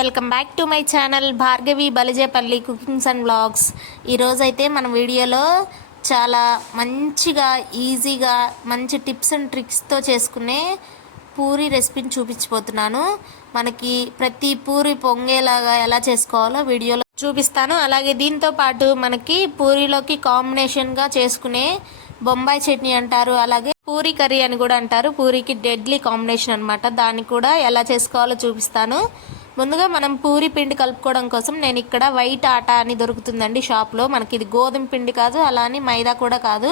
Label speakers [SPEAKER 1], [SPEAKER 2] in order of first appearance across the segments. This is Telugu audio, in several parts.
[SPEAKER 1] Welcome back to my channel Bhargavi Balijepalli cookings and blogs. ఈరోజైతే మన వీడియోలో చాలా మంచిగా ఈజీగా మంచి టిప్స్ అండ్ ట్రిక్స్తో చేసుకునే పూరి రెసిపీని చూపించిపోతున్నాను మనకి ప్రతి పూరి పొంగేలాగా ఎలా చేసుకోవాలో వీడియోలో చూపిస్తాను. అలాగే దీంతో పాటు మనకి పూరిలోకి కాంబినేషన్గా చేసుకునే బొంబాయి చట్నీ అంటారు అలాగే పూరి కర్రీ అని కూడా అంటారు. పూరికి డెడ్లీ కాంబినేషన్ అనమాట దాన్ని కూడా ఎలా చేసుకోవాలో చూపిస్తాను. ముందుగా మనం పూరి పిండి కలుపుకోవడం కోసం నేను ఇక్కడ వైట్ ఆటా అని దొరుకుతుందండి షాప్లో మనకి ఇది గోధుమ పిండి కాదు అలా అని మైదా కూడా కాదు.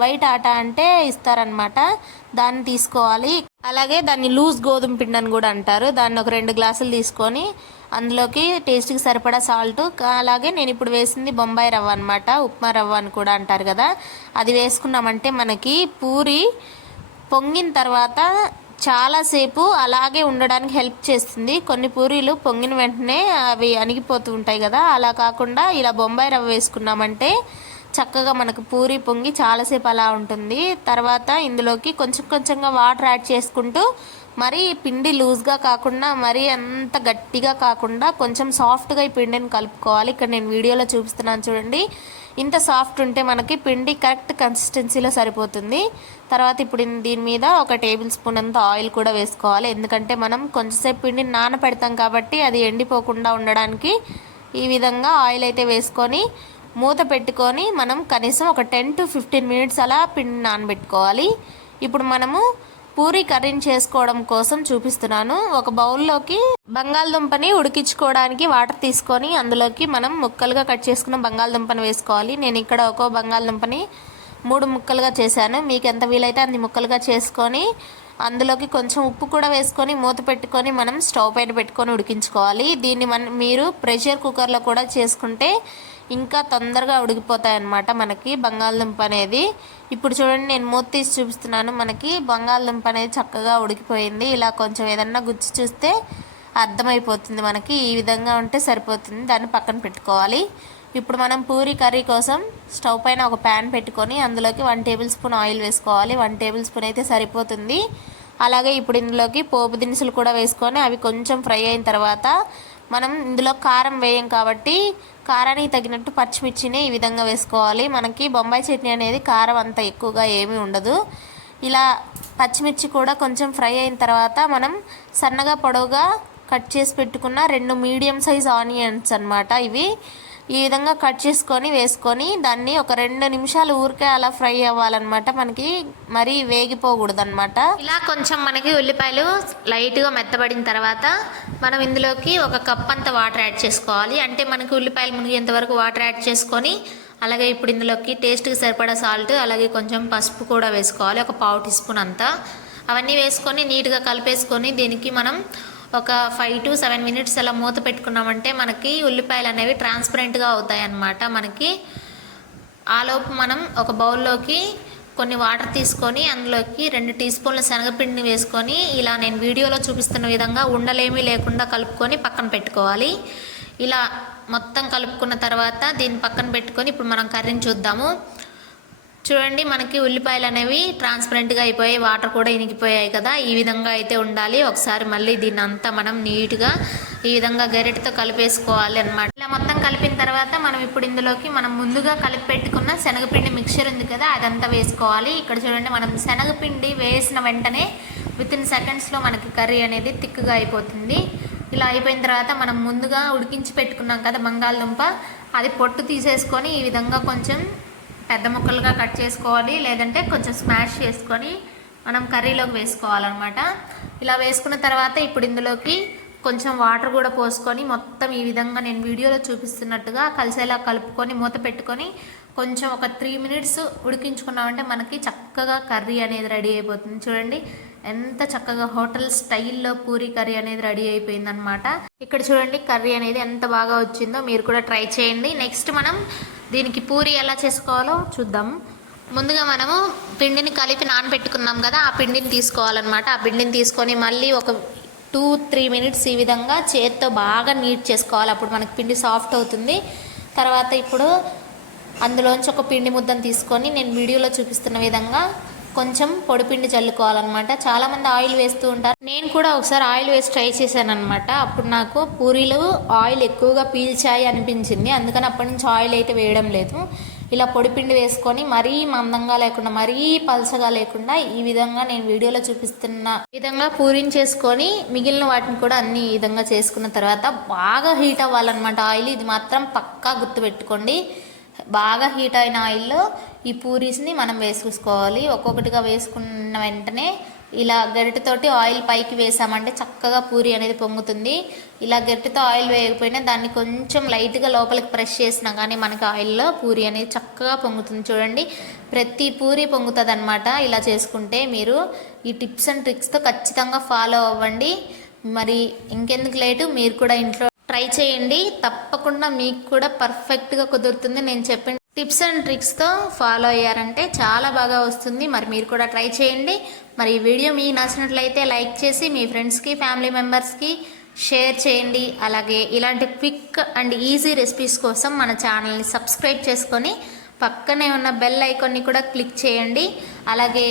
[SPEAKER 1] వైట్ ఆటా అంటే ఇస్తారనమాట దాన్ని తీసుకోవాలి. అలాగే దాన్ని లూజ్ గోధుమ పిండి అని కూడా అంటారు. దాన్ని ఒక రెండు గ్లాసులు తీసుకొని అందులోకి టేస్ట్కి సరిపడా సాల్ట్ అలాగే నేను ఇప్పుడు వేసింది బొంబాయి రవ్వ అనమాట ఉప్మా రవ్వ అని కూడా అంటారు కదా. అది వేసుకున్నామంటే మనకి పూరి పొంగిన తర్వాత చాలాసేపు అలాగే ఉండడానికి హెల్ప్ చేస్తుంది. కొన్ని పూరీలు పొంగిన వెంటనే అవి అణిగిపోతూ ఉంటాయి కదా అలా కాకుండా ఇలా బొంబాయి రవ్వ వేసుకున్నామంటే చక్కగా మనకు పూరి పొంగి చాలాసేపు అలా ఉంటుంది. తర్వాత ఇందులోకి కొంచెం కొంచెంగా వాటర్ యాడ్ చేసుకుంటూ మరీ పిండి లూజ్గా కాకుండా మరీ అంత గట్టిగా కాకుండా కొంచెం సాఫ్ట్గా ఈ పిండిని కలుపుకోవాలి. ఇక్కడ నేను వీడియోలో చూపిస్తున్నాను చూడండి. ఇంత సాఫ్ట్ ఉంటే మనకి పిండి కరెక్ట్ కన్సిస్టెన్సీలో సరిపోతుంది. తర్వాత ఇప్పుడు దీని మీద ఒక టేబుల్ స్పూన్ అంత ఆయిల్ కూడా వేసుకోవాలి. ఎందుకంటే మనం కొంచెంసేపు పిండిని నానపెడతాం కాబట్టి అది ఎండిపోకుండా ఉండడానికి ఈ విధంగా ఆయిల్ అయితే వేసుకొని మూత పెట్టుకొని మనం కనీసం ఒక టెన్ టు ఫిఫ్టీన్ మినిట్స్ అలా పిండి నానబెట్టుకోవాలి. ఇప్పుడు మనము పూరి కర్రీని చేసుకోవడం కోసం చూపిస్తున్నాను. ఒక బౌల్లోకి బంగాళదుంపని ఉడికించుకోవడానికి వాటర్ తీసుకొని అందులోకి మనం ముక్కలుగా కట్ చేసుకున్న బంగాళదుంపని వేసుకోవాలి. నేను ఇక్కడ ఒక బంగాళదుంపని మూడు ముక్కలుగా చేశాను. మీకు ఎంత వీలైతే అన్ని ముక్కలుగా చేసుకొని అందులోకి కొంచెం ఉప్పు కూడా వేసుకొని మూత పెట్టుకొని మనం స్టవ్ పైన పెట్టుకొని ఉడికించుకోవాలి. దీన్ని మన మీరు ప్రెషర్ కుక్కర్లో కూడా చేసుకుంటే ఇంకా తొందరగా ఉడికిపోతాయి అన్నమాట మనకి బంగాళదుంప అనేది. ఇప్పుడు చూడండి నేను మూత తీసి చూపిస్తున్నాను. మనకి బంగాళదుంప అనేది చక్కగా ఉడికిపోయింది. ఇలా కొంచెం ఏదన్నా గుచ్చి చూస్తే అర్థమైపోతుంది మనకి. ఈ విధంగా ఉంటే సరిపోతుంది. దాన్ని పక్కన పెట్టుకోవాలి. ఇప్పుడు మనం పూరి కర్రీ కోసం స్టవ్ పైన ఒక ప్యాన్ పెట్టుకొని అందులోకి వన్ టేబుల్ స్పూన్ ఆయిల్ వేసుకోవాలి. వన్ టేబుల్ స్పూన్ అయితే సరిపోతుంది. అలాగే ఇప్పుడు ఇందులోకి పోపు దినుసులు కూడా వేసుకొని అవి కొంచెం ఫ్రై అయిన తర్వాత మనం ఇందులో కారం వేయం కాబట్టి కారానికి తగినట్టు పచ్చిమిర్చిని ఈ విధంగా వేసుకోవాలి. మనకి బొంబాయి చట్నీ అనేది కారం అంత ఎక్కువగా ఏమీ ఉండదు. ఇలా పచ్చిమిర్చి కూడా కొంచెం ఫ్రై అయిన తర్వాత మనం సన్నగా పొడవుగా కట్ చేసి పెట్టుకున్న రెండు మీడియం సైజ్ ఆనియన్స్ అన్నమాట ఇవి. ఈ విధంగా కట్ చేసుకొని వేసుకొని దాన్ని ఒక రెండు నిమిషాలు ఊరికే అలా ఫ్రై అవ్వాలన్నమాట. మనకి మరీ వేగిపోకూడదు అనమాట ఇలా కొంచెం మనకి ఉల్లిపాయలు లైట్గా మెత్తబడిన తర్వాత మనం ఇందులోకి ఒక కప్ అంత వాటర్ యాడ్ చేసుకోవాలి. అంటే మనకి ఉల్లిపాయలు మునిగేంత వరకు వాటర్ యాడ్ చేసుకొని అలాగే ఇప్పుడు ఇందులోకి టేస్ట్కి సరిపడా సాల్ట్ అలాగే కొంచెం పసుపు కూడా వేసుకోవాలి. ఒక పావు టీ స్పూన్ అంతా. అవన్నీ వేసుకొని నీట్గా కలిపేసుకొని దీనికి మనం ఒక ఫైవ్ టు సెవెన్ మినిట్స్ అలా మూత పెట్టుకున్నామంటే మనకి ఉల్లిపాయలు అనేవి ట్రాన్స్పరెంట్గా అవుతాయి అన్నమాట మనకి ఆలోపు మనం ఒక బౌల్లోకి కొన్ని వాటర్ తీసుకొని అందులోకి రెండు టీ స్పూన్ల శనగపిండిని వేసుకొని ఇలా నేను వీడియోలో చూపిస్తున్న విధంగా ఉండలేమీ లేకుండా కలుపుకొని పక్కన పెట్టుకోవాలి. ఇలా మొత్తం కలుపుకున్న తర్వాత దీన్ని పక్కన పెట్టుకొని ఇప్పుడు మనం కర్రీని చూద్దాము. చూడండి మనకి ఉల్లిపాయలు అనేవి ట్రాన్స్పరెంట్గా అయిపోయాయి వాటర్ కూడా ఇనికిపోయాయి కదా. ఈ విధంగా అయితే ఉండాలి. ఒకసారి మళ్ళీ దీన్ని అంతా మనం నీట్గా ఈ విధంగా గరిటతో కలిపేసుకోవాలి అన్నమాట. ఇలా మొత్తం కలిపిన తర్వాత మనం ఇప్పుడు ఇందులోకి మనం ముందుగా కలిపి పెట్టుకున్న శనగపిండి మిక్చర్ ఉంది కదా అదంతా వేసుకోవాలి. ఇక్కడ చూడండి మనం శనగపిండి వేసిన వెంటనే విత్ ఇన్ సెకండ్స్లో మనకి కర్రీ అనేది థిక్గా అయిపోతుంది. ఇలా అయిపోయిన తర్వాత మనం ముందుగా ఉడికించి పెట్టుకున్నాం కదా బంగాళదుంప అది పొట్టు తీసేసుకొని ఈ విధంగా కొంచెం పెద్ద ముక్కలుగా కట్ చేసుకోవాలి లేదంటే కొంచెం స్మాష్ చేసుకొని మనం కర్రీలోకి వేసుకోవాలన్నమాట. ఇలా వేసుకున్న తర్వాత ఇప్పుడు ఇందులోకి కొంచెం వాటర్ కూడా పోసుకొని మొత్తం ఈ విధంగా నేను వీడియోలో చూపిస్తున్నట్టుగా కలిసేలా కలుపుకొని మూత పెట్టుకొని కొంచెం ఒక త్రీ మినిట్స్ ఉడికించుకున్నామంటే మనకి చక్కగా కర్రీ అనేది రెడీ అయిపోతుంది. చూడండి ఎంత చక్కగా హోటల్ స్టైల్లో పూరి కర్రీ అనేది రెడీ అయిపోయింది అనమాట ఇక్కడ చూడండి కర్రీ అనేది ఎంత బాగా వచ్చిందో మీరు కూడా ట్రై చేయండి. నెక్స్ట్ మనం దీనికి పూరి ఎలా చేసుకోవాలో చూద్దాం. ముందుగా మనము పిండిని కలిపి నానబెట్టుకున్నాం కదా ఆ పిండిని తీసుకోవాలన్నమాట. ఆ పిండిని తీసుకొని మళ్ళీ ఒక టూ త్రీ మినిట్స్ ఈ విధంగా చేత్తో బాగా నీట్ చేసుకోవాలి. అప్పుడు మనకి పిండి సాఫ్ట్ అవుతుంది. తర్వాత ఇప్పుడు అందులోంచి ఒక పిండి ముద్దను తీసుకొని నేను వీడియోలో చూపిస్తున్న విధంగా కొంచెం పొడిపిండి చల్లుకోవాలన్నమాట. చాలామంది ఆయిల్ వేస్తూ ఉంటారు. నేను కూడా ఒకసారి ఆయిల్ వేసి ట్రై చేశాను అనమాట అప్పుడు నాకు పూరీలు ఆయిల్ ఎక్కువగా పీల్చాయి అనిపించింది. అందుకని అప్పటి నుంచి ఆయిల్ అయితే వేయడం లేదు. ఇలా పొడిపిండి వేసుకొని మరీ మందంగా లేకుండా మరీ పలసగా లేకుండా ఈ విధంగా నేను వీడియోలో చూపిస్తున్న విధంగా పూరిని చేసుకొని మిగిలిన వాటిని కూడా అన్ని ఈ విధంగా చేసుకున్న తర్వాత బాగా హీట్ అవ్వాలన్నమాట. ఆయిల్ ఇది మాత్రం పక్కా గుర్తుపెట్టుకోండి. బాగా హీట్ అయిన ఆయిల్లో ఈ పూరీస్ని మనం వేసుకోవాలి ఒక్కొక్కటిగా వేసుకున్న వెంటనే ఇలా గరిటెతోటి ఆయిల్ పైకి వేసామంటే చక్కగా పూరి అనేది పొంగుతుంది. ఇలా గరిటెతో ఆయిల్ వేయకపోయినా దాన్ని కొంచెం లైట్గా లోపలికి ప్రెస్ చేసినా కానీ మనకి ఆయిల్లో పూరి అనేది చక్కగా పొంగుతుంది. చూడండి ప్రతి పూరి పొంగుతుంది అనమాట ఇలా చేసుకుంటే మీరు. ఈ టిప్స్ అండ్ ట్రిక్స్తో ఖచ్చితంగా ఫాలో అవ్వండి. మరి ఇంకెందుకు లేటు? మీరు కూడా ఇంట్లో ట్రై చేయండి. తప్పకుండా మీకు కూడా పర్ఫెక్ట్గా కుదురుతుంది. నేను చెప్పిన టిప్స్ అండ్ ట్రిక్స్తో ఫాలో అయ్యారంటే చాలా బాగా వస్తుంది. మరి మీరు కూడా ట్రై చేయండి. మరి ఈ వీడియో మీకు నచ్చినట్లయితే లైక్ చేసి మీ ఫ్రెండ్స్కి ఫ్యామిలీ మెంబర్స్కి షేర్ చేయండి. అలాగే ఇలాంటి క్విక్ అండ్ ఈజీ రెసిపీస్ కోసం మన ఛానల్ని సబ్స్క్రైబ్ చేసుకొని పక్కనే ఉన్న బెల్ ఐకాన్ని కూడా క్లిక్ చేయండి. అలాగే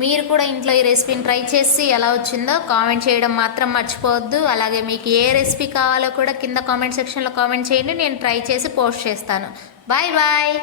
[SPEAKER 1] మీరు కూడా ఇంట్లో ఈ రెసిపీని ట్రై చేసి ఎలా వచ్చిందో కామెంట్ చేయడం మాత్రం మర్చిపోవద్దు. అలాగే మీకు ఏ రెసిపీ కావాలో కూడా కింద కామెంట్ సెక్షన్లో కామెంట్ చేయండి. నేను ట్రై చేసి పోస్ట్ చేస్తాను. Bye bye